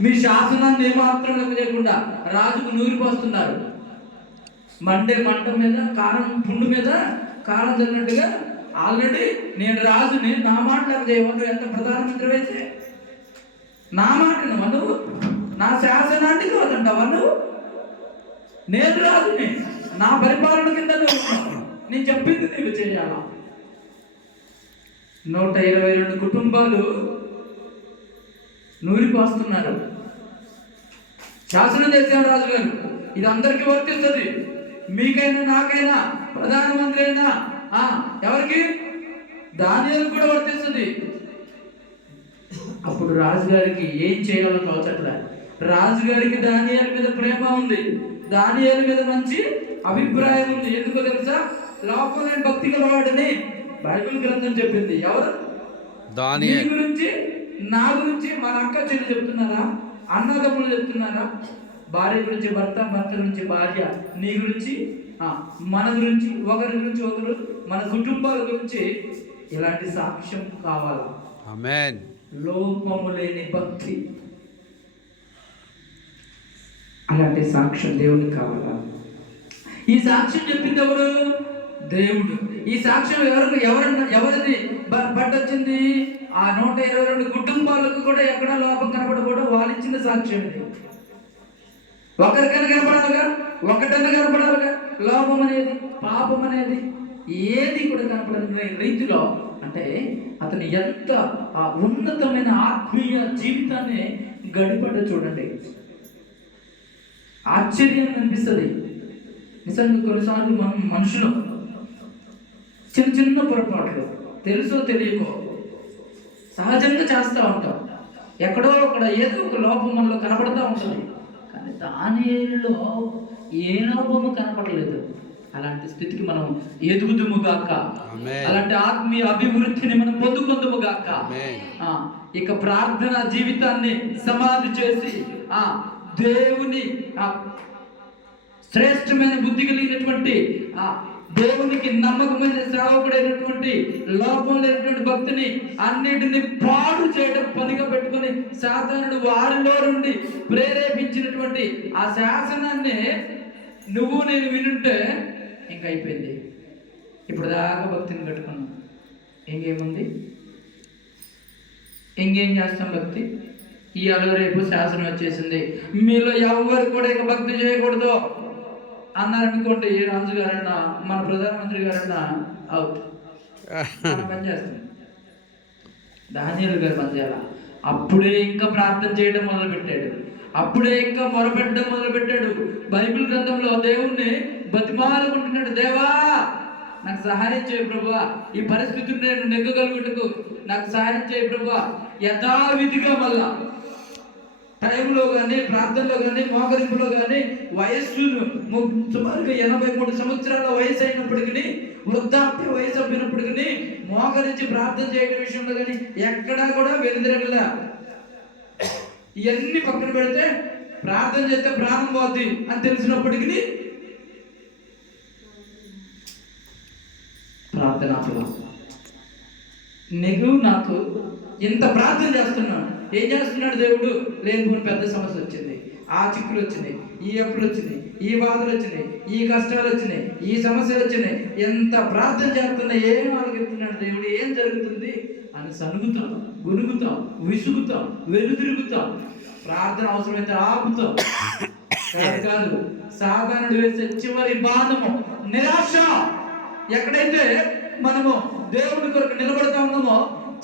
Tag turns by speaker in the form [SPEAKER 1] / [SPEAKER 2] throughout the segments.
[SPEAKER 1] మీ శాసనాన్ని ఏమాత్రం లెక్క చేయకుండా రాజుకు నూరి పోస్తున్నారు మండే మంట మీద కారం పుండు మీద కారం జరిగినట్టుగా ఆల్రెడీ నేను రాజుని నా మాట లెక్క చేయవద్దు ఎంత ప్రధానమంత్రి అయితే? నా మాటను నువ్వు నా శాసనాన్ని కాదంటావా నువ్వు నేను రాజుని నా పరిపాలన కింద నువ్వు నేను చెప్పింది నీకు చేయాలా? నూట ఇరవై రెండు కుటుంబాలు నూరిపోస్తున్నారు. శాసనం చేశాడు రాజు గారు. ఇది అందరికీ వర్తిస్తుంది. మీకైనా నాకైనా ప్రధానమంత్రి అయినా ఆ, ఎవరికి? దానియాలకు కూడా వర్తిస్తుంది. అప్పుడు రాజుగారికి ఏం చేయాలో తోచట్లే. రాజుగారికి దానియాల మీద ప్రేమ ఉంది. దానియాల మీద మంచి అభిప్రాయం ఉంది. ఎందుకో తెలుసా? లోపల భక్తి గలవాడని బైబిల్ గ్రంథం చెప్పింది. ఎవరు? నీ
[SPEAKER 2] దానియేల్
[SPEAKER 1] గురించి నా గురించి మన అక్క చెల్లి చెప్తున్నారా? అన్నదమ్ములు చెప్తున్నారా? భార్య గురించి భర్త భర్త గురించి భార్య నీ గురించి మన గురించి ఒకరి గురించి ఒకరు మన కుటుంబాల గురించి ఇలాంటి సాక్ష్యం కావాలా? లోపము లేని భక్తి. అలాంటి సాక్ష్యం దేవునికి కావాలా? ఈ సాక్ష్యం చెప్పింది ఎవరు? దేవుడు. ఈ సాక్ష్యం ఎవరికి ఎవరి ఎవరిది బ- ఆ నూట ఇరవై రెండు కుటుంబాలకు కూడా ఎక్కడ లోపం కనపడకూడదు వాళ్ళు ఇచ్చిన సాక్ష్యం ఇది. ఒకరికైనా కనపడాలిగా? ఒకటన్నా కనపడాలిగా? లోపం అనేది పాపం అనేది ఏది కూడా కనపడని రీతిలో అంటే అతను ఎంత ఆ ఉన్నతమైన ఆత్మీయ జీవితాన్ని గడిపడ్డ చూడండి. ఆశ్చర్యం అనిపిస్తుంది. నిజంగా కొన్నిసార్లు మనం మనుషులు చిన్న చిన్న పొరపాట్లు తెలుసో తెలియకో. సహజంగా చేస్తూ ఉంటాం. ఎక్కడో అక్కడ ఏదో ఒక లోపం మనలో కనపడతా ఉంటుంది. కానీ దానిలో ఏ లోపము కనపడలేదు. అలాంటి స్థితికి మనం ఎదుగుదుము గాక. అలాంటి ఆత్మీయ అభివృద్ధిని మనం పొందుకుందుము గాక. ఇక ప్రార్థన జీవితాన్ని సమాధి చేసి ఆ దేవుని ఆ శ్రేష్టమైన బుద్ధి కలిగినటువంటి ఆ దేవునికి నమ్మకమైన సేవకుడైనటువంటి లోపం లేనటువంటి భక్తిని అన్నిటిని పాడు చేయడం పనిగా పెట్టుకొని సాధారణుడు వారిలో నుండి ప్రేరేపించినటువంటి ఆ శాసనాన్ని నువ్వు నేను వినుంటే ఇంకా అయిపోయింది. ఇప్పుడు దాకా భక్తిని కట్టుకున్నాం. ఇంకేముంది? ఇంకేం చేస్తాం భక్తి? ఇవాళ రేపు శాసనం వచ్చేసింది. మీలో ఎవరు కూడా ఇక భక్తి చేయకూడదు. అన్నారనుకోండి ఏ రాజు గారన్నా మన ప్రధానమంత్రి గారన్నా అవుట్. పనిచేస్తుంది పని దానియాలు గారు పనిచేయాల అప్పుడే ఇంకా ప్రార్థన చేయడం మొదలు పెట్టాడు అప్పుడే ఇంకా మొరపెట్టడం మొదలు పెట్టాడు బైబిల్ గ్రంథంలో దేవుణ్ణి బతిమాలుకుంటున్నాడు దేవా నాకు సహాయం చేయ ప్రభా ఈ పరిస్థితిని నేను నెగ్గగలుగుటకు నాకు సహాయం చేయ ప్రభా యథావిధిగా మళ్ళా. టైంలో కానీ ప్రార్థనలో కానీ మోకరింపులో కానీ వయస్సు సుమారుగా ఎనభై మూడు సంవత్సరాల వయసు అయినప్పటికీ వృద్ధాప్య వయసు అయినప్పటికీ మోకరించి ప్రార్థన చేయడం విషయంలో కానీ ఎక్కడా కూడా వెనుదిరగల. ఇవన్నీ పక్కన పెడితే ప్రార్థన చేస్తే ప్రాణం పోద్ది అని తెలిసినప్పటికీ ప్రార్థన అసలు నీకు నాకు ఇంత ప్రార్థన చేస్తున్నాను. ఏం చేస్తున్నాడు దేవుడు? లేని పెద్ద సమస్య వచ్చింది. ఆ చిక్కులు వచ్చినాయి ఈ అప్పులు వచ్చినాయి ఈ బాధలు వచ్చినాయి ఈ కష్టాలు వచ్చినాయి ఈ సమస్యలు వచ్చినాయి. ఎంత ప్రార్థన చేస్తున్నా ఏం ఆలోచిస్తున్నాడు దేవుడు? ఏం జరుగుతుంది? అని సనుగుతాం గునుగుతాం విసుగుతాం వెలుదిరుగుతాం ప్రార్థన అవసరమైతే ఆపుతాం. కాదు సాధారణుడు సాధారణ వేసే చివరి బాధము నిరాశ. ఎక్కడైతే మనము దేవుడి కొరకు నిలబడతా ఉన్నామో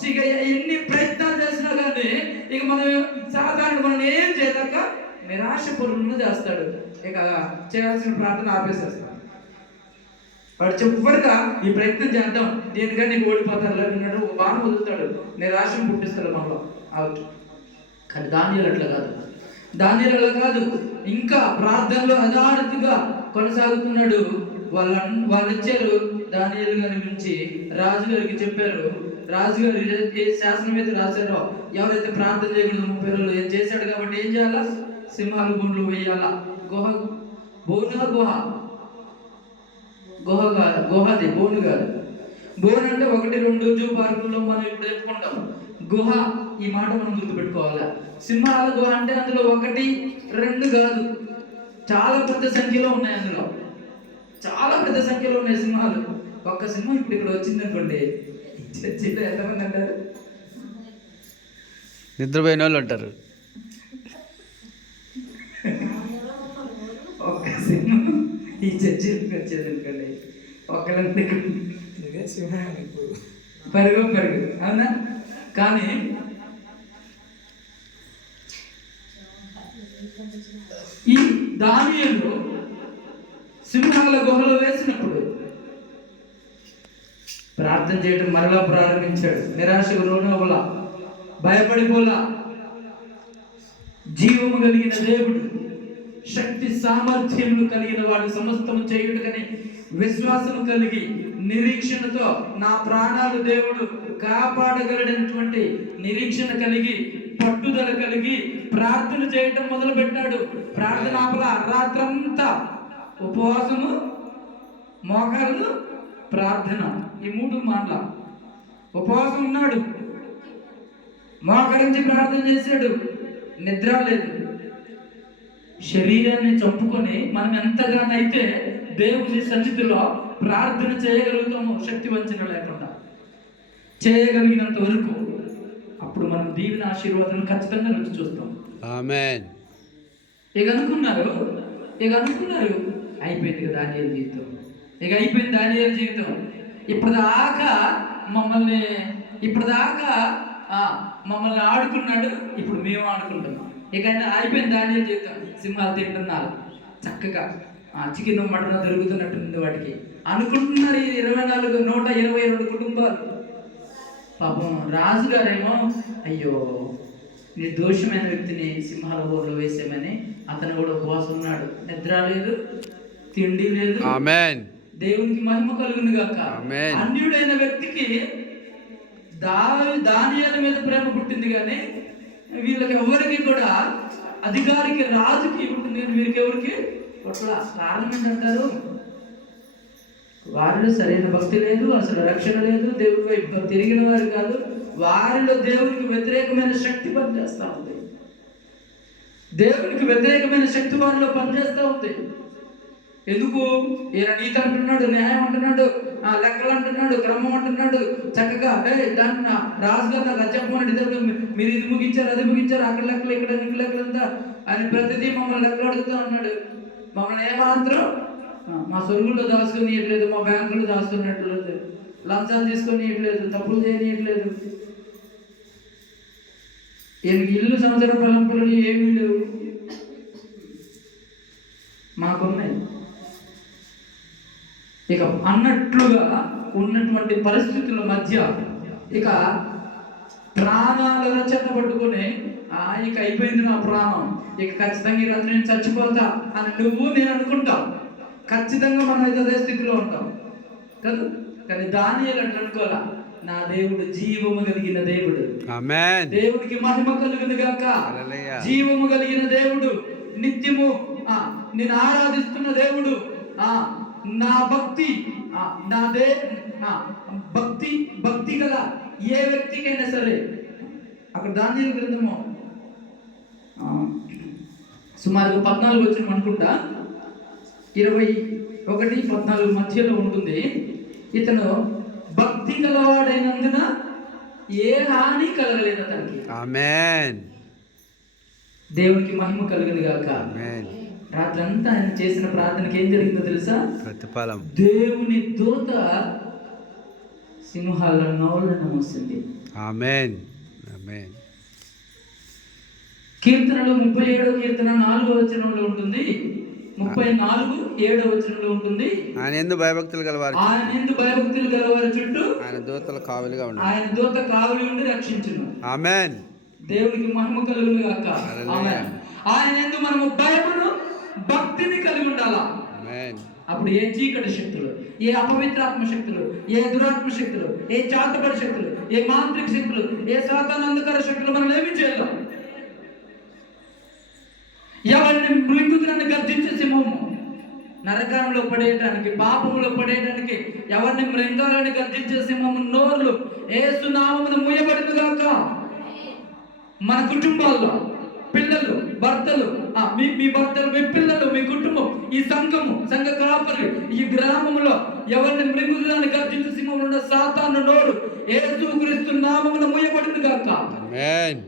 [SPEAKER 1] ఇక ఎన్ని ప్రయత్నాలు చేసినా కానీ ఇక మనం సాధారణ మనం ఏం చేయలేక నిరాశ పొరులను చేస్తాడు. ఇక చేయాల్సిన ప్రార్థన ఆపేసేస్తాడు. వాడు చివరిగా ఈ ప్రయత్నం చేద్దాం. దేనికని నీకు ఓడిపోతారు లేకున్నాడు ఒక బాణం వదులుతాడు. నిరాశ పుట్టిస్తాడు మనలో. అవుట్. కానీ దానిలో అట్లా కాదు. దానిలో అలా కాదు. ఇంకా ప్రార్థనలో అదార్థిగా కొనసాగుతున్నాడు. వాళ్ళ వాళ్ళు ఇచ్చారు ధాన్యాలు గారి గురించి. రాజుగారికి చెప్పారు. రాజుగారు ఏ- ఏ శాసనం అయితే రాశారో ఎవరైతే ప్రార్థన చేయకూడదు ముప్పై రోజులు ఏం చేశాడు కాబట్టి ఏం చేయాలా? సింహాలు గుండ్లు వేయాలా? గుహ బోన గుహ. గుహ కాదు గుహది బోను కాదు బోన్ అంటే ఒకటి రెండు జూ పార్కుల్లో మనం ఇప్పుడు చెప్పుకుంటాం. గుహ ఈ మాట మనం గుర్తుపెట్టుకోవాలి? సింహాల గుహ అంటే అందులో ఒకటి రెండు కాదు. చాలా పెద్ద సంఖ్యలో ఉన్నాయి అందులో. చాలా పెద్ద సంఖ్యలో ఉన్నాయి సింహాలు. ఒక్క సింహం ఇప్పుడు ఇక్కడ వచ్చింది అనుకోండి చర్చిలో ఎంతమంది అంటారు?
[SPEAKER 2] నిద్రపోయిన వాళ్ళు ఉంటారు
[SPEAKER 1] ఒక్క సింహం ఈ చర్చిలోకి వచ్చేది అనుకోండి పరుగు పరుగు. అవునా? కానీ ఈ దానియంలో సింహాల గుహలో వేసినప్పుడు ప్రార్థన చేయడం మరలా ప్రారంభించాడు. నిరాశకు లోనవలా భయపడిపోలా. జీవము కలిగిన దేవుడు శక్తి సామర్థ్యములు కలిగిన వాడు సమస్తము చేయుటకని విశ్వాసము కలిగి నిరీక్షణతో నా ప్రాణాలు దేవుడు కాపాడగలడనటువంటి నిరీక్షణ కలిగి పట్టుదల కలిగి ప్రార్థన చేయటం మొదలు పెట్టాడు ప్రార్థనాపల రాత్రంతా ఉపవాసము మోకాళ్ళు ప్రార్థన. ఈ మూడు మాటల. ఉపవాసం ఉన్నాడు. మోకరించి ప్రార్థన చేశాడు. నిద్ర లేదు. శరీరాన్ని చంపుకొని మనం ఎంతగానైతే దేవుని సన్నిధిలో ప్రార్థన చేయగలుగుతామో శక్తి వంచన లేకుండా. చేయగలిగినంత వరకు అప్పుడు మనం దీవెన ఆశీర్వాదం ఖచ్చితంగా రుచి చూస్తాం. ఇక అనుకున్నారు. ఇక అనుకున్నారు. అయిపోయింది కదా దానియాల జీవితం. ఇక అయిపోయింది దానియాల జీవితం. ఇప్పటిదాకా మమ్మల్ని ఇప్పటిదాకా ఆ, మమ్మల్ని ఆడుకున్నాడు ఇప్పుడు మేము ఆడుకుంటున్నాం. ఇక ఆయన అయిపోయింది దానియాల జీవితం. సింహాలు తింటున్నారు. చక్కగా ఆ, చికెన్ మటన్ దొరుకుతున్నట్టుంది వాటికి. అనుకుంటున్నారు ఈ ఇరవై నాలుగు నూట ఇరవై రెండు కుటుంబాలు. పాపం రాజుగారేమో అయ్యో నిర్దోషమైన వ్యక్తిని సింహాల ఊర్లో వేసామని అతను కూడా ఉపవాసం ఉన్నాడు. నిద్ర లేదు తిండి లేదు. దేవునికి మహిమ కలుగును గాక. అన్యుడైన వ్యక్తికి దా దానియాల మీద ప్రేమ పుట్టింది కానీ వీళ్ళకి ఎవరికి కూడా అధికారికి రాజుకి ఉంటుంది కానీ వీరికి ఎవరికి కారణం ఏంటంటారు? వారిలో సరైన భక్తి లేదు అసలు రక్షణ లేదు దేవుడి వైపు తిరిగిన వారు కాదు. వారిలో దేవునికి వ్యతిరేకమైన శక్తి పనిచేస్తూ ఉంది. దేవునికి వ్యతిరేకమైన శక్తి వారిలో పనిచేస్తూ ఉంది. ఎందుకు? ఈయన నీతి అంటున్నాడు న్యాయం అంటున్నాడు ఆ లెక్కలు అంటున్నాడు క్రమం అంటున్నాడు. చక్కగా ఏ దాన్ని రాజుగారు నాకు అది మీరు ఇది ముగించారు అది ముగించారు అక్కడ లెక్కలు ఇక్కడ ఇక్కడ లెక్కలు అంతా. అని ప్రతిదీ మమ్మల్ని లెక్కలు అడుగుతూ ఉన్నాడు. మమ్మల్ని ఏమాత్రం? మా సొరుగుల్లో దాచుకొని ఇవ్వలేదు మా బ్యాంకులో దాచుకున్నట్లేదు లంచాలు తీసుకొని ఇవ్వలేదు తప్పులు చేయనియట్లేదు. ఈయనకి ఇల్లు సంవత్సరం పరంపరలు ఏమీ లేవు. మాకున్నాయి. ఇక అన్నట్లుగా ఉన్నటువంటి పరిస్థితుల మధ్య ఇక ప్రాణాల రచన పట్టుకొని ఆ ఇక అయిపోయింది నా ప్రాణం. ఇక ఖచ్చితంగా ఈ రాత్రి నేను చచ్చిపోతా అని నువ్వు నేను అనుకుంటా ఖచ్చితంగా మనం అయితే అదే స్థితిలో ఉంటాం. కదా కానీ దాని అనుకోవాలా నా దేవుడు జీవము కలిగిన దేవుడు. దేవుడికి మహిమ కలుగును గాక. జీవము కలిగిన దేవుడు నిత్యము ఆ నేను ఆరాధిస్తున్న దేవుడు ఆ నా భక్తి నా దే ఆ, భక్తి భక్తి గల ఏ వ్యక్తికైనా సరే అక్కడ దాని గ్రంథము సుమారు పద్నాలుగు వచ్చిన అనుకుంటా ఇరవై ఒకటి పద్నాలుగు మధ్యలో ఉంటుంది. ఇతను భక్తి గలవాడైనందున ఏ హాని కలగలేదు అతనికి. దేవునికి మహిమ గాక.
[SPEAKER 2] ఆమెన్.
[SPEAKER 1] రాత్రంతా ఆయన చేసిన ప్రార్థనకి ఏం జరిగిందో తెలుసా?
[SPEAKER 2] ప్రతిఫలం.
[SPEAKER 1] దేవుని దూత సింహాల నోళ్ళను మూసింది.
[SPEAKER 2] ఆమెన్. ఆమెన్.
[SPEAKER 1] కీర్తనలో ముప్పై ఏడో కీర్తన నాలుగో వచనంలో ఉంటుంది. ముప్పై నాలుగు ఏడో వచనంలో ఉంటుంది.
[SPEAKER 2] ఆయన ఎందు భయభక్తులు గలవారు
[SPEAKER 1] ఆయన ఎందు భయభక్తులు గలవారి చుట్టూ
[SPEAKER 2] ఆయన దూతల కావలిగా ఉండాలి
[SPEAKER 1] ఆయన దూత కావలి ఉండి రక్షించును.
[SPEAKER 2] ఆమెన్.
[SPEAKER 1] దేవునికి మహిమ కలుగును గాక. ఆయన ఎందు మనము కలిగి ఉండాలా అప్పుడు ఏ చీకటి శక్తులు ఏ అపవిత్రాత్మ శక్తులు ఏ దురాత్మ శక్తులు ఏ చాతపడి శక్తులు ఏ మాంత్రిక శక్తులు ఏ సాతానందకర శక్తులు మనం ఏమి చేయలేం. ఎవరిని మృంగుతున్న గర్జించే సింహము? నరకంలో పడేయటానికి పాపములో పడేయడానికి ఎవరిని మృంగాలని గర్జించే సింహము? నోర్లు. ఏ సునామమును మూయబడింది గాక. మన కుటుంబాల్లో పిల్లలు భర్తలు మీ మీ భర్తలు మీ పిల్లలు మీ కుటుంబం ఈ సంఘము సంఘ కాపరి ఈ గ్రామంలో ఎవరిని మృంగుదాన్ని గర్జించు సింహం ఉన్న సాతాను నోరు ఏసు క్రీస్తు నామమున మూయబడింది
[SPEAKER 2] ఆమేన్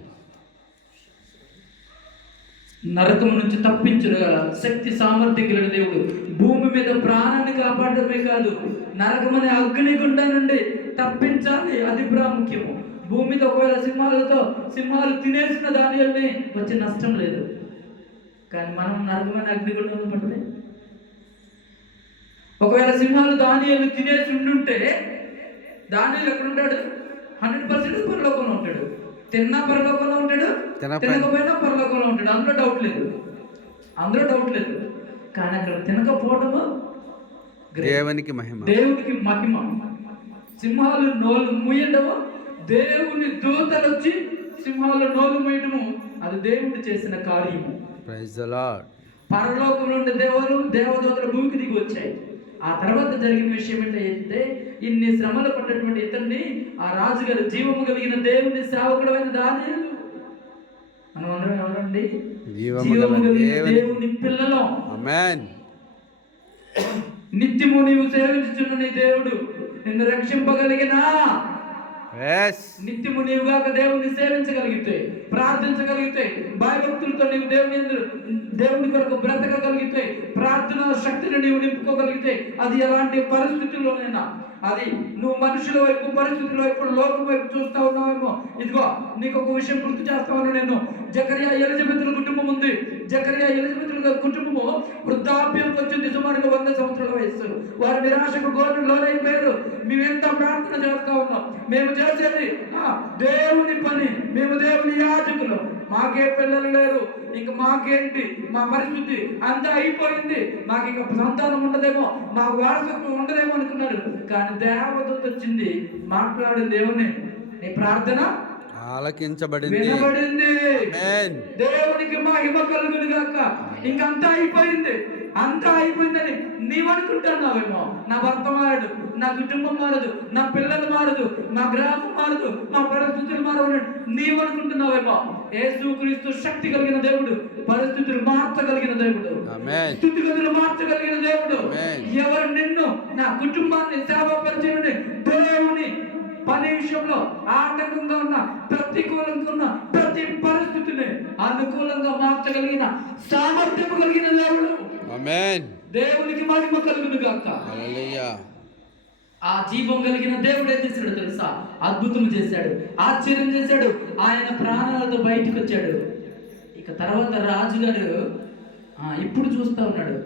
[SPEAKER 1] నరకం నుంచి తప్పించగల శక్తి సామర్థ్యం కలిగిన దేవుడు భూమి మీద ప్రాణాన్ని కాపాడటమే కాదు నరకం అనే అగ్నిగుండం నుండి తప్పించాలి అది ప్రాముఖ్యము. భూమి మీద ఒకవేళ సింహాలతో సింహాలు తినేసిన దానిని వచ్చే నష్టం లేదు. కానీ మనం నరకమైన అగ్నిగుండంలో పడితే ఒకవేళ సింహాలు దానియలు తినేసి ఉండుంటే దానియలు ఎక్కడ ఉంటాడు హండ్రెడ్ పర్సెంట్ పరలోకంలో ఉంటాడు. తిన్నా పరలోకంలో ఉంటాడు
[SPEAKER 2] తినకపోయినా-
[SPEAKER 1] పరలోకంలో ఉంటాడు. అందులో డౌట్ లేదు. అందులో డౌట్ లేదు. కానీ అక్కడ తినకపోవటము great.
[SPEAKER 2] దేవునికి మహిమ.
[SPEAKER 1] దేవునికి మహిమ. సింహాలు నోలు మూయడము దేవుని దూతలు వచ్చి సింహాలు నోలు మూయటము అది దేవుడు చేసిన కార్యము.
[SPEAKER 2] ప్రైజ్ ద లార్డ్
[SPEAKER 1] పరలోకం నుండి దేవలు దేవదూతలు భూమికి దిగి వచ్చాయి. ఆ తర్వాత జరిగిన విషయం ఏంటంటే ఇన్ని శ్రమలు పడ్డటువంటి ఇతన్ని ఆ రాజుగారు జీవము కలిగిన దేవుని సేవకుడమైన దానియేలు. మనం అందరం ఎవరండి
[SPEAKER 2] దేవుని.
[SPEAKER 1] పిల్లలం.
[SPEAKER 2] ఆమేన్
[SPEAKER 1] నిత్యము నీవు సేవించుచున్న నీ దేవుడు నిన్ను రక్షింపగలిగినా నిత్యము నీవు దేవుని సేవించగలిగితే ప్రార్థించగలిగితే భయభక్తులతో నీవు దేవుని దేవుని కొరకు బ్రతకగలిగితే ప్రార్థన శక్తిని నీవు నింపుకోగలిగితే అది ఎలాంటి పరిస్థితుల్లోనైనా అది నువ్వు మనుషుల వైపు పరిస్థితుల వైపు లోకం వైపు చూస్తా ఉన్నావేమో. ఇదిగో నీకు ఒక విషయం గుర్తు చేస్తాను నేను. జకరియా ఎలిజబెతుల కుటుంబం ఉంది. జకరియా కుటుంబము వృద్ధాప్యం వచ్చింది సుమారుగా వంద సంవత్సరాల వయస్సు. వారు నిరాశకు గోరు లోనైపోయారు. మేము ఎంత ప్రార్థన చేస్తా ఉన్నాం. మేము చేసేది ఆ, దేవుని పని. మేము దేవుని యాజకులు. మాకే పిల్లలు లేరు. ఇంక మాకేంటి? మా పరిస్థితి అంతా అయిపోయింది. మాకు ఇక సంతానం ఉండదేమో మా వారసత్వం ఉండదేమో అనుకున్నారు. కానీ దేవదూత వచ్చింది మాట్లాడే దేవుని నీ ప్రార్థన
[SPEAKER 2] ఆలకించబడింది.
[SPEAKER 1] దేవునికి మహిమ కలుగును గాక. ఇంకంతా అయిపోయింది. అంతా అయిపోయిందని నీవు అనుకుంటున్నావేమో. నా భర్త మారడు నా కుటుంబం మారదు నా పిల్లలు మారదు నా గ్రామం మారదు నా పరిస్థితులు మారవు నీవు అనుకుంటున్నావేమో. యేసుక్రీస్తు శక్తి కలిగిన దేవుడు పరిస్థితులు మార్చగలిగిన దేవుడు. స్థితిగతులు మార్చగలిగిన దేవుడు. ఎవరు నిన్ను నా కుటుంబాన్ని సేవ పరిచయం దేవుని పని విషయంలో ఆటంకంగా ఉన్న ప్రతికూలంగా ఉన్న ప్రతి పరిస్థితిని అనుకూలంగా మార్చగలిగిన సామర్థ్యం కలిగిన దేవుడు. దేవునికి మహిమ కలుగును గాక. ఆ జీవం కలిగిన దేవుడు ఏం చేశాడు తెలుసా? అద్భుతం చేశాడు ఆశ్చర్యం చేశాడు ఆయన ప్రాణాలతో బయటకు వచ్చాడు. ఇక తర్వాత రాజుగారు ఆ, ఇప్పుడు చూస్తా ఉన్నాడు.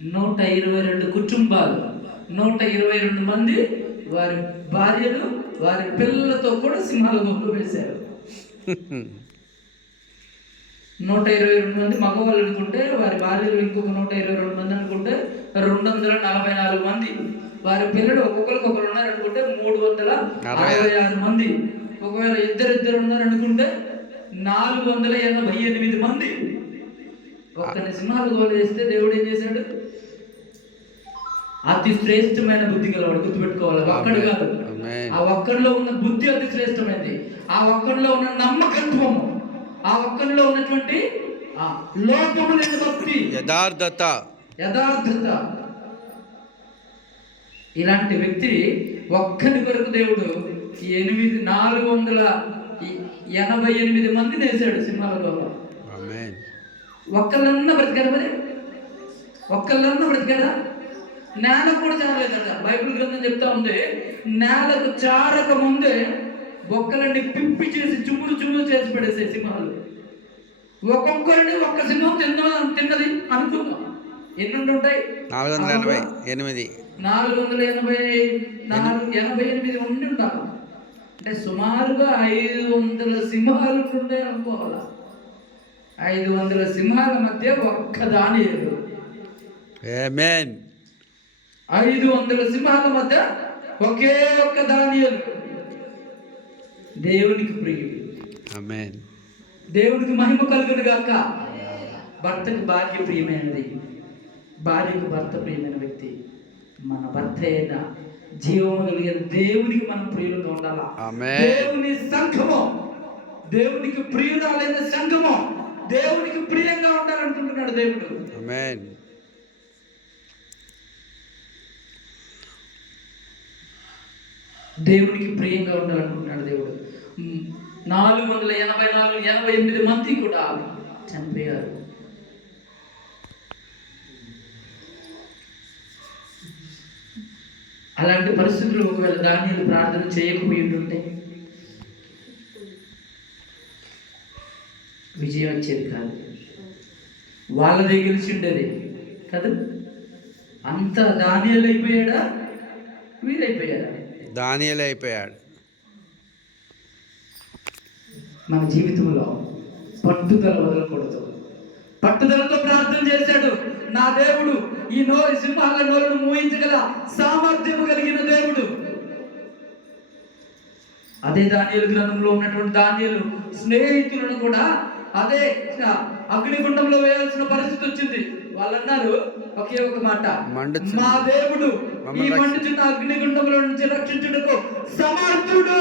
[SPEAKER 1] నూట ఇరవై రెండు కుటుంబాలు నూట ఇరవై రెండు మంది వారి భార్యలు వారి పిల్లలతో కూడా సింహాల గుంపులు వేశారు. నూట ఇరవై రెండు మంది మగవాళ్ళు అనుకుంటే వారి భార్యలు ఇంకొక నూట ఇరవై రెండు మంది అనుకుంటే రెండు వందల నలభై నాలుగు మంది. వారి పిల్లలు ఒక్కొక్కరికి ఒకరు ఉన్నారు అనుకుంటే మూడు వందల
[SPEAKER 2] అరవై
[SPEAKER 1] అరవై ఆరు. మంది. ఒకవేళ ఇద్దరు ఇద్దరు ఉన్నారు అనుకుంటే నాలుగు వందల ఎనభై ఎనిమిది మంది. ఒక్కని సింహాలు గోలు చేస్తే దేవుడు ఏం చేశాడు? అతి శ్రేష్టమైన బుద్ధి గలవాడు గుర్తుపెట్టుకోవాలి. ఒక్కడు కాదు. ఆ ఒక్కడిలో ఉన్న బుద్ధి అతి శ్రేష్టమైనది ఆ ఒక్కడిలో ఉన్న నమ్మకత్వము ఆ ఒక్కడిలో ఉన్నటువంటి ఆ లోపము లేని భక్తి.
[SPEAKER 2] యథార్థత.
[SPEAKER 1] యథార్థత. ఇలాంటి వ్యక్తి ఒక్కని కొరకు దేవుడు ఎనిమిది నాలుగు వందల ఎనభై ఎనిమిది వేశాడు సింహాలలో
[SPEAKER 2] ఆమేన్
[SPEAKER 1] ఒక్కళ్ళన్నా బ్రతికారా మరి? ఒక్కళ్ళన్నా బ్రతికారా నేల కూడా చారలేదట బైబిల్ గ్రంథం చెప్తా ఉంది నేలకు చారక ముందే ఒక్కళ్ళని పిప్పి చేసి చుమ్ములు చుమ్ములు చేసి పడేసే సింహాలు. ఒక్కొక్కరిని ఒక్క సింహం తిన్న తిన్నది అనుకుందాం. ఎన్ని ఉంటాయి?
[SPEAKER 2] నాలుగు వందల ఎనభై ఎనిమిది.
[SPEAKER 1] నాలుగు వందల ఎనభై నాలుగు ఎనభై ఎనిమిది ఉండి ఉండాలి. అంటే సుమారుగా ఐదు వందల సింహాలు ఉండే అనుకోవాలా. ఐదు వందల సింహాల మధ్య ఒక్క దాని
[SPEAKER 2] ఆమేన్
[SPEAKER 1] ఐదు వందల సింహాల మధ్య ఒకే ఒక్క దానియలు. దేవునికి ప్రియుడు. దేవునికి మహిమ కలుగును గాక. భర్తకు భార్య ప్రియమైనది. భార్యకు భర్త ప్రియమైన వ్యక్తి మన భర్త అయిన జీవము కలిగిన దేవునికి మనం ప్రియులుగా ఉండాలా? దేవుని సంఘము దేవునికి ప్రియురాలైన సంఘము దేవునికి ప్రియంగా ఉండాలనుకుంటున్నాడు దేవుడు. దేవునికి ప్రియంగా ఉండాలనుకుంటున్నాడు దేవుడు. నాలుగు వందల ఎనభై నాలుగు ఎనభై ఎనిమిది మంది కూడా చనిపోయారు. అలాంటి పరిస్థితులు ఒకవేళ దానిలు ప్రార్థన చేయకపోయి ఉంటే విజయం వచ్చేది కాదు. వాళ్ళదే గెలిచి ఉండేది కదా. అంత ధాన్యాలు అయిపోయాడా వీరైపోయాడా
[SPEAKER 2] దానియలు అయిపోయాడు.
[SPEAKER 1] మన జీవితంలో పట్టుదల వదలకూడదు. పట్టుదలతో ప్రార్థన చేశాడు. నా దేవుడు ఈ నో సింహాల నోరును మూయించగల సామర్థ్యము కలిగిన దేవుడు. అదే దానియలు గ్రంథంలో ఉన్నటువంటి దానియలు స్నేహితులను కూడా అదే అగ్నిగుండంలో వేయాల్సిన పరిస్థితి వచ్చింది. వాళ్ళు అన్నారు ఒకే ఒక మాట. మా దేవుడు ఈ మండుచున్న అగ్నిగుండంలో నుంచి రక్షించుటకు సమర్థుడు.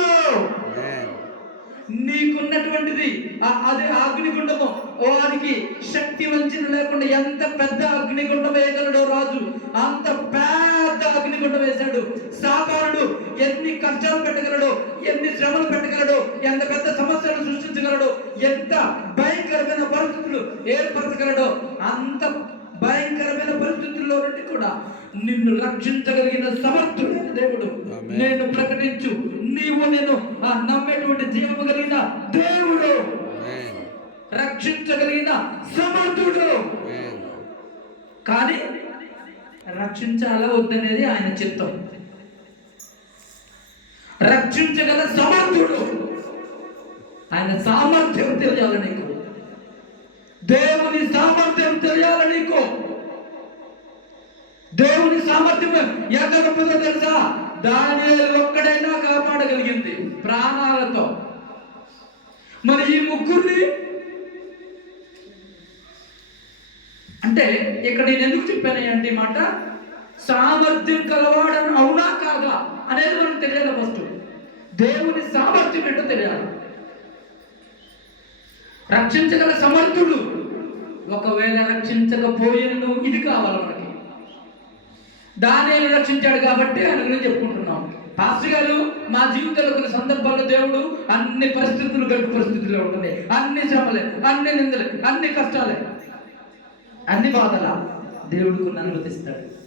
[SPEAKER 1] నీకున్నటువంటిది అదే అగ్నిగుండము. వారికి శక్తి వంచన లేకుండా ఎంత పెద్ద అగ్నిగుండం వేయగలడో రాజు అంత పెద్ద అగ్నిగుండం వేశాడు. సాతానుడు ఎన్ని కష్టాలు పెట్టగలడో ఎన్ని శ్రమలు పెట్టగలడో ఎంత పెద్ద సమస్యలు సృష్టించగలడో ఎంత భయంకరమైన పరిస్థితులు ఏర్పరచగలడో అంత భయంకరమైన పరిస్థితుల్లో నుండి కూడా నిన్ను రక్షించగలిగిన సమర్థుడైన దేవుడు. నేను ప్రకటించు నీవు నేను ఆ నమ్మేటువంటి జీవము కలిగిన దేవుడు. రక్షించగలిగిన సమర్థుడు. కానీ రక్షించాలా వద్దనేది ఆయన చిత్తం. రక్షించగల సమర్థుడు. ఆయన సామర్థ్యం తెలియాలి నీకు? దేవుని సామర్థ్యం తెలియాలి నీకు? దేవుని సామర్థ్యం ఎంత గొప్పదో తెలుసా? దాని ఒక్కడైనా కాపాడగలిగింది ప్రాణాలతో. మరి ఈ ముగ్గురిని అంటే ఇక్కడ నేను ఎందుకు చెప్పాను మాట? సామర్థ్యం కలవాడని అవునా కాదా అనేది మనకు తెలియాలి ఫస్ట్. దేవుని సామర్థ్యం ఏంటో తెలియాలి. రక్షించగల సమర్థుడు. ఒకవేళ రక్షించకపోయినను ఇది కావాలి దానిని రక్షించాడు కాబట్టి ఆయన గురించి చెప్పుకుంటున్నాం. పాస్టర్ గారు మా జీవితంలో కొన్ని సందర్భాల్లో దేవుడు అన్ని పరిస్థితులు గడ్డు పరిస్థితుల్లో ఉంటుంది అన్ని శ్రమలే అన్ని నిందలే అన్ని కష్టాలే. అన్ని బాధల దేవుడు కొన్ని అనుమతిస్తాడు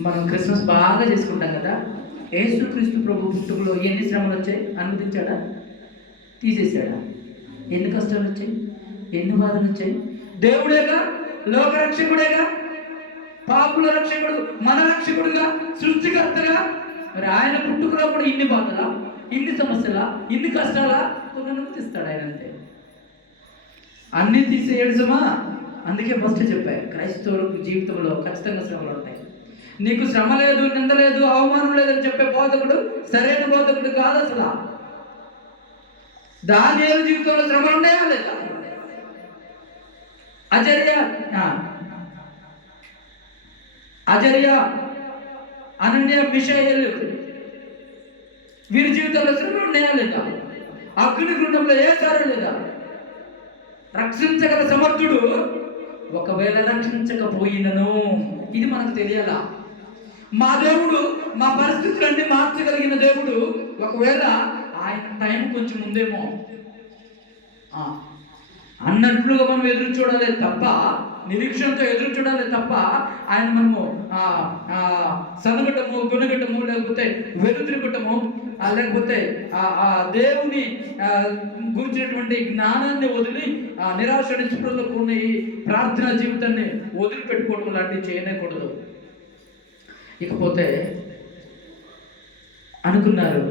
[SPEAKER 1] మనం క్రిస్మస్ బాగా చేసుకుంటాం కదా? యేసుక్రీస్తు ప్రభు పుట్టుకలో ఎన్ని శ్రమలు వచ్చాయి? అనుమతించాడా? తీసేశాడా? ఎన్ని కష్టాలు వచ్చాయి? ఎన్ని బాధలు వచ్చాయి? దేవుడేగా? లోకరక్షకుడేగా? పాపుల రక్షకుడు మన రక్షకుడుగా సృష్టికర్తగా. మరి ఆయన పుట్టుకలో కూడా ఇన్ని బాధలా ఇన్ని సమస్యలా ఇన్ని కష్టాలా కొన్ని ఆయన అంతే. అన్ని తీసేయడు సుమా అందుకే ఫస్ట్ చెప్పా క్రైస్తవులకు జీవితంలో ఖచ్చితంగా శ్రమలు ఉంటాయి. నీకు శ్రమ లేదు నింద లేదు అవమానం లేదని చెప్పే బోధకుడు సరైన బోధకుడు కాదు అసలు. దాని జీవితంలో శ్రమలు ఉన్నాయా లేదా? అజర్య ఆ. అజర్య అనన్య మిషయలు వీరి జీవితంలో శ్రమలు ఉన్నాయా లేదా? అగ్ని గృహంలో వేసారా లేదా? రక్షించగల సమర్థుడు ఒకవేళ రక్షించకపోయినను. ఇది మనకు తెలియాలా. మా దేవుడు మా పరిస్థితులన్నీ మార్చగలిగిన దేవుడు ఒకవేళ ఆయన టైం కొంచెం ఉందేమో. అన్నట్లుగా మనం ఎదురు చూడలేదు తప్ప నిరీక్షణతో ఎదురు చూడాలి తప్ప ఆయన మనము ఆ, సనగటము గుణగటము లేకపోతే వెలుతిరగటము లేకపోతే ఆ, ఆ దేవుని గురించినటువంటి జ్ఞానాన్ని వదిలి ఆ, నిరాశ నిస్పృహలో కూడిన ఈ ప్రార్థనా జీవితాన్ని వదిలిపెట్టుకోవడం లాంటివి చేయనేకూడదు. ఇకపోతే అనుకున్నారు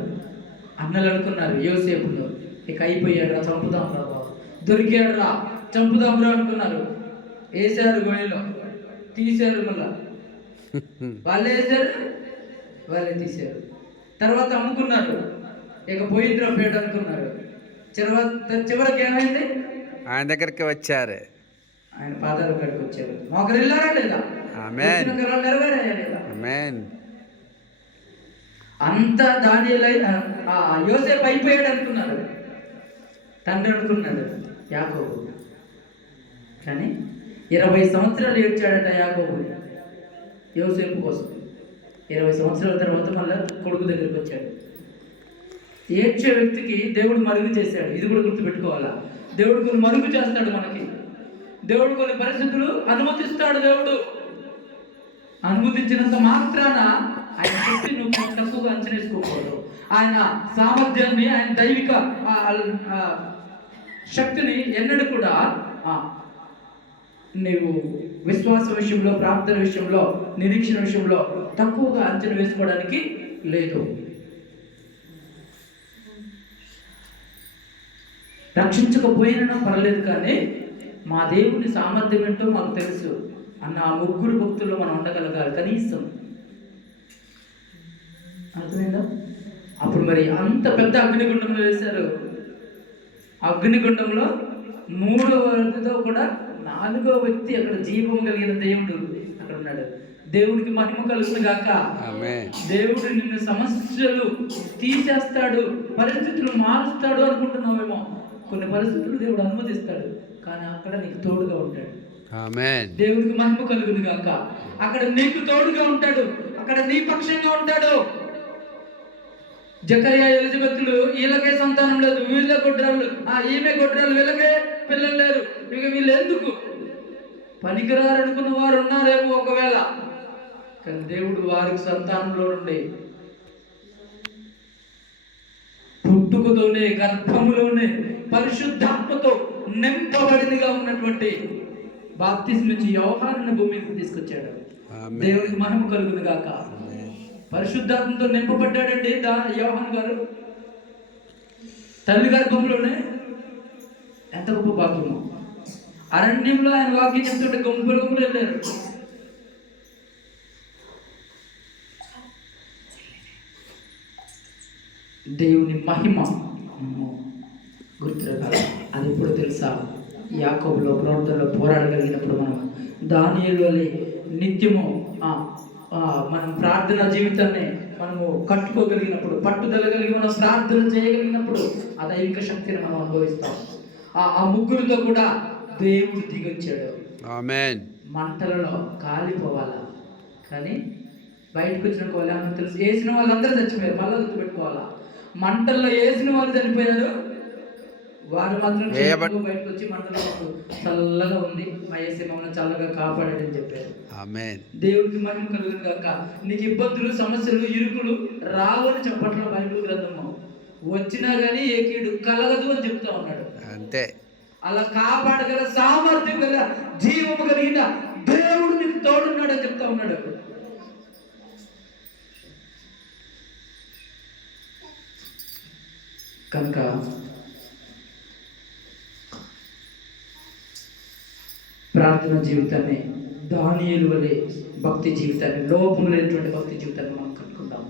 [SPEAKER 1] అన్నలు అనుకున్నారు యోసేపులో. ఇక అయిపోయాడు చంపుదాం రా బాబు. దొరికాడు రా చంపుదాం రా అనుకున్నారు. వేసారు గోయలో తీశారు మళ్ళా. వాళ్ళే వేసారు వాళ్ళే తీశారు. తర్వాత అమ్ముకున్నారు. ఇక పోయింద్రా పేట అనుకున్నారు. చివరి చివరికి ఏమైంది?
[SPEAKER 2] ఆయన దగ్గరికి వచ్చారు.
[SPEAKER 1] ఆయన పాదాల కాడికి వచ్చారు. ఒకరు వెళ్ళారా లేదా? అంతా దానిలై ఆ యోసేపు అయిపోయాడు అనుకున్నాడు తండ్రి అనుకున్నాడు. యాకోబు. కానీ ఇరవై సంవత్సరాలు ఏడ్చాడట యాకోబు. యోసేపు కోసం. ఇరవై సంవత్సరాల తర్వాత మళ్ళీ కొడుకు దగ్గరికి వచ్చాడు. ఏడ్చే వ్యక్తికి దేవుడు మరుగు చేశాడు. ఇది కూడా గుర్తుపెట్టుకోవాలా? దేవుడు కొన్ని మరుగు చేస్తాడు మనకి. దేవుడు కొన్ని పరిస్థితులు అనుమతిస్తాడు దేవుడు. అనుమతించినంత మాత్రాన ఆయన శక్తి నువ్వు తక్కువగా అంచనేసుకోకూడదు. ఆయన సామర్థ్యాన్ని ఆయన దైవిక ఆ, శక్తిని ఎన్నడూ కూడా నీవు విశ్వాస విషయంలో ప్రార్థన విషయంలో నిరీక్షణ విషయంలో తక్కువగా అంచనా వేసుకోవడానికి లేదు. రక్షించకపోయినా పర్లేదు కానీ మా దేవుని సామర్థ్యం ఏంటో మాకు తెలుసు. అన్న ఆ ముగ్గురు భక్తుల్లో మనం ఉండగలగాలి కనీసం. అర్థమైందా? అప్పుడు మరి అంత పెద్ద అగ్నిగుండంలో వేశారు. అగ్నిగుండంలో మూడో వరకుతో కూడా నాలుగో వ్యక్తి అక్కడ జీవం కలిగిన దేవుడు అక్కడ ఉన్నాడు. దేవుడికి మహిమ కలుగును గాక. దేవుడు నిన్ను సమస్యలు తీసేస్తాడు పరిస్థితులు మారుస్తాడు అనుకుంటున్నావేమో. కొన్ని పరిస్థితులు దేవుడు అనుమతిస్తాడు కానీ అక్కడ నీకు తోడుగా ఉంటాడు. దేవుడికి మహిమ కలుగును గాక. అక్కడ నీకు తోడుగా ఉంటాడు అక్కడ నీ పక్షంగా ఉంటాడు. జకరియా ఎలిజబెత్లు వీళ్ళకే సంతానం లేదు వీళ్ళ గొడ్రాలు ఆ ఈమె గొడ్రాలు వీళ్ళకే పిల్లలు లేరు. ఇక వీళ్ళు ఎందుకు? పనికిరారు అనుకున్న వారు ఉన్నారేమో ఒకవేళ. కానీ దేవుడు వారికి సంతానంలో ఉండి. పుట్టుకతోనే గర్భములోనే పరిశుద్ధాత్మతో నింపబడినగా ఉన్నటువంటి బాప్తిస్ నుంచి వ్యవహారాన్ని భూమికి తీసుకొచ్చాడు.
[SPEAKER 2] ఆమేన్.
[SPEAKER 1] దేవుడికి మహిమ కలుగును గాక. పరిశుద్ధాత్మతో నింపబడ్డాడండి దా యోహాన్ గారు. తల్లి గర్భంలోనే ఎంత గొప్ప భాగ్యము అరణ్యంలో ఆయన వాక్యం చెప్తుంటే గుంపులు గుంపులు వెళ్ళారు. దేవుని మహిమ. గుర్తురకాలి అది ఎప్పుడు తెలుసా? యాకబులో ప్రవర్తనలో పోరాడగలిగినప్పుడు మనం దానిలోని నిత్యము మనం ప్రార్థన జీవితాన్ని మనము కట్టుకోగలిగినప్పుడు పట్టుదల కలిగి మనం ప్రార్థన చేయగలిగినప్పుడు ఆ దైవిక శక్తిని మనం అనుభవిస్తాం. ఆ ముగ్గురితో కూడా దేవుడు దిగొచ్చాడు.
[SPEAKER 2] ఆమేన్.
[SPEAKER 1] మంటలలో కాలిపోవాలా? కానీ బయటకు వచ్చిన ఏమన్నా తెలుసు. వేసిన వాళ్ళందరూ చచ్చిపోయారు. మళ్ళీ గుర్తుపెట్టుకోవాలా? మంటల్లో వేసిన వాళ్ళు చనిపోయారు వారు మాత్రం బయటకు వచ్చి మంటలో చల్లగా ఉంది. మా ఏసీ మమ్మల్ని చల్లగా కాపాడాడని చెప్పారు. దేవుడికి మహిమ కలుగును కాక నీకు ఇబ్బందులు సమస్యలు ఇరుకులు రావని చెప్పట్ల బైబిల్ గ్రంథము. వచ్చినా కానీ ఏ కీడు కలగదు అని చెప్తా ఉన్నాడు.
[SPEAKER 2] అంతే.
[SPEAKER 1] అలా కాపాడగల సామర్థ్యం గల జీవము కలిగిన దేవుడు నీకు తోడున్నాడని చెప్తా ఉన్నాడు. కనుక ప్రార్థన జీవితాన్ని దానియులు వలె భక్తి జీవితాన్ని లోపం లేనటువంటి భక్తి జీవితాన్ని మనం కట్టుకుందాం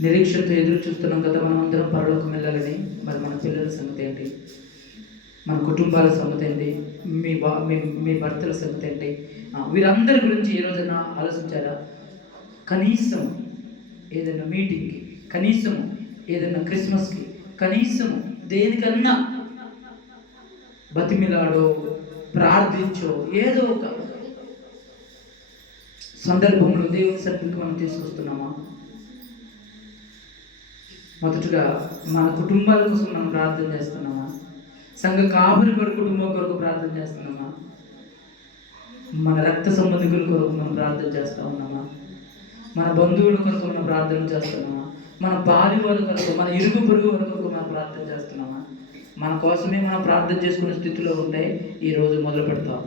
[SPEAKER 1] నిరీక్షతో ఎదురు చూస్తున్నాం కదా మనం అందరం పరలోకం వెళ్ళాలని. మరి మన పిల్లల సంగతి ఏంటి? మన కుటుంబాల సంగతి ఏంటి? మీ బా మీ మీ భర్తల సంగతి ఏంటి? వీరందరి గురించి ఈ రోజున ఆలోచించారా? కనీసం ఏదైనా మీటింగ్కి కనీసం ఏదైనా క్రిస్మస్కి కనీసం దేనికన్నా బతిమిలాడో ప్రార్థించో ఏదో ఒక సందర్భంలో దేవుని సన్నిధికి మనం తీసుకొస్తున్నామా? మొదటగా మన కుటుంబాల కోసం మనం ప్రార్థన చేస్తున్నామా? సంఘ కాపురి కొరకు కుటుంబం కొరకు ప్రార్థన చేస్తున్నామా? మన రక్త సంబంధికుల కొరకు మనం ప్రార్థన చేస్తూ ఉన్నామా? మన బంధువుల కొరకు మనం ప్రార్థన చేస్తున్నామా? మన భార్య వాళ్ళ కొరకు మన ఇరుగు పొరుగు వరకు కొరకు మనం ప్రార్థన చేస్తున్నామా? మన కోసమే మనం ప్రార్థన చేసుకునే స్థితిలో ఉంటే ఈరోజు మొదలు పెడతాం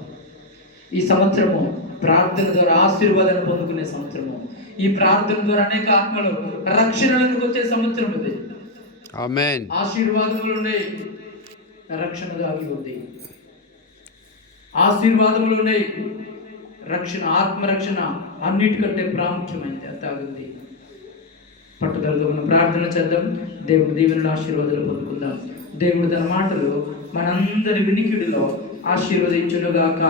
[SPEAKER 1] ఈ సంవత్సరము ప్రార్థన ద్వారా ఆశీర్వాదాన్ని పొందుకునే సంవత్సరము. ఈ ప్రార్థన ద్వారా అనేక ఆత్మలు రక్షణలకు వచ్చే సంవత్సరం ఇది.
[SPEAKER 2] ఆమేన్
[SPEAKER 1] ఆశీర్వాదములు ఉన్నాయి రక్షణ దాగి ఉంది. ఆశీర్వాదములు ఉన్నాయి రక్షణ ఆత్మరక్షణ అన్నిటికంటే ప్రాముఖ్యమైనది అది దాగింది పట్టుదలతో మనం ప్రార్థన చేద్దాం. దేవుడు దీవెనలు ఆశీర్వాదాలు పొందుకుందాం. దేవుడు తన మాటలు మనందరి వినికిడిలో ఆశీర్వదించునుగాక.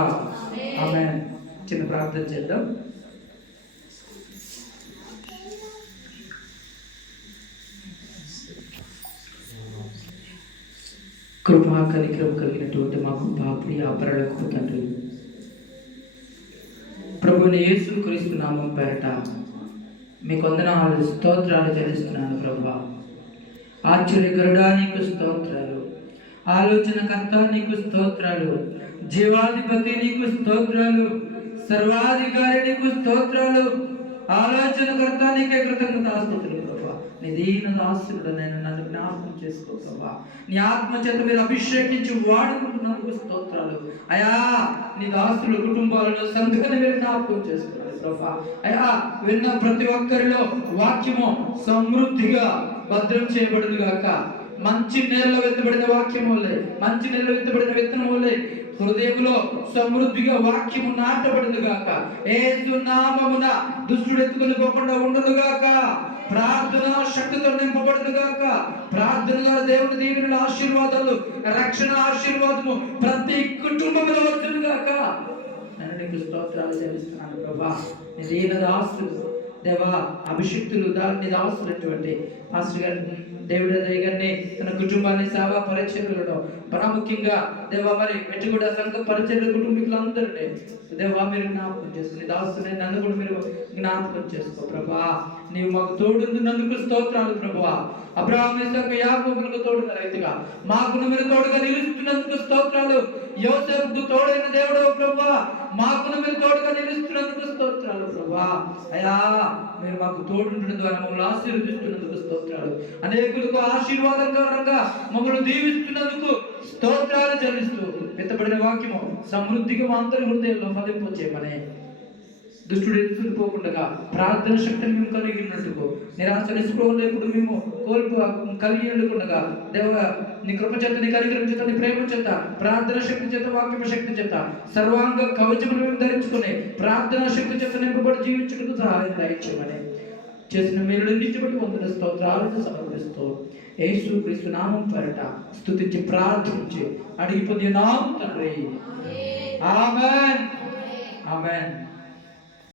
[SPEAKER 1] ఆమె చిన్న ప్రార్థన చేద్దాం. కృపా కలిగ్రం కలిగినటువంటి మా బాపుడి ప్రియ తండ్రి. ప్రభుని యేసు క్రీస్తు నామం పేరట మీ కొందనాలు స్తోత్రాలు చెల్లిస్తున్నాను ప్రభా. ఆశ్చర్యకరుడా నీకు స్తోత్రాలు ఆలోచనకర్త నీకు స్తోత్రాలు జీవాధిపతి నీకు స్తోత్రాలు సర్వాధికారి నీకు స్తోత్రాలు ఆలోచనకర్త నీకే కృతజ్ఞతాస్తుతులు ప్రభా. నీ దీన దాసుడు నేను నన్ను జ్ఞాపకం చేసుకో ప్రభా. నీ ఆత్మ చేత మీరు అభిషేకించి వాడుకుంటున్నందుకు స్తోత్రాలు. అయా నీ దాసులు కుటుంబాలను సంతకని మీరు జ్ఞాపకం చేసుకోవాలి ప్రభా. అయా విన్న ప్రతి ఒక్కరిలో వాక్యము సమృద్ధిగా భద్రం చేయబడును గాక. మంచి నేలలో వెత్తబడిన వాక్యం వల్లే మంచి నేలలో వెత్తబడిన విత్తనం వల్లే హృదయంలో సమృద్ధిగా వాక్యము నాటబడును గాక. ఏసు నామమున దుష్టుడు ఎత్తుకుని పోకుండా ఉండును గాక. ప్రార్థన శక్తితో నింపబడును గాక. ప్రార్థన ద్వారా దేవుని దీవెనల ఆశీర్వాదాలు రక్షణ ఆశీర్వాదము ప్రతి కుటుంబంలో వచ్చును గాక. నేను నీకు స్తోత్రాలు చెల్లిస్తున్నాను ప్రభా. నీ దీన దాసులు దేవా అభిషక్తులు దాన్ని రావాల్సినటువంటి పాస్టర్ గారిని దేవుడు అదే గారిని తన కుటుంబాన్ని సేవా పరిచర్యలలో ప్రాముఖ్యంగా దేవా మరి మెట్టుగూడ సంఘ పరిచయ కుటుంబీకులందరినీ దేవా మీరు జ్ఞాపకం చేసుకుని దాసుని నన్ను కూడా మీరు జ్ఞాపకం చేసుకో ప్రభా. నీవు మాకు తోడు స్తోత్రాలు ప్రభా అబ్రాహం ఇసాక యాకోబులకు తోడుగా రైతుగా. మాకు మీరు తోడుగా నిలుస్తున్నందుకు స్తోత్రాలు. యోసేపుకు తోడైన దేవుడు ప్రభా మాకు మీరు తోడుగా నిలుస్తున్నందుకు స్తోత్రాలు ప్రభా. అయా మీరు మాకు తోడుండడం ద్వారా మమ్మల్ని ఆశీర్వదిస్తున్నందుకు స్తోత్రాలు. అనేకులకు ఆశీర్వాదకరంగా మమ్మల్ని దీవిస్తున్నందుకు స్తోత్రాలు చెల్లిస్తూ ఎత్తబడిన వాక్యము సమృద్ధిగా మా అందరి హృదయంలో ఫలింపచేయమని దుష్టుడు ఎత్తుకుని పోకుండా ప్రార్థన శక్తిని మేము కలిగి ఉన్నట్టుకు నిరాశ నిస్పృహ లేకుండా మేము కోల్పు కలిగి ఉండకుండా దేవ నీ కృప చేత నీ కనికరం చేత నీ ప్రేమ చేత ప్రార్థన శక్తి చేత వాక్యమ శక్తి చేత సర్వాంగ కవచములు మేము ధరించుకుని ప్రార్థన శక్తి చేత నింపబడి జీవించుటకు సహాయం దయచేయమని చేసిన మీరు నిత్య బట్టి వందన స్తోత్రాలను సమర్పిస్తూ యేసు క్రీస్తు నామం పేరట స్తుతించి ప్రార్థించి అడిగి పొందినాం తండ్రి. ఆమెన్. ఆమెన్.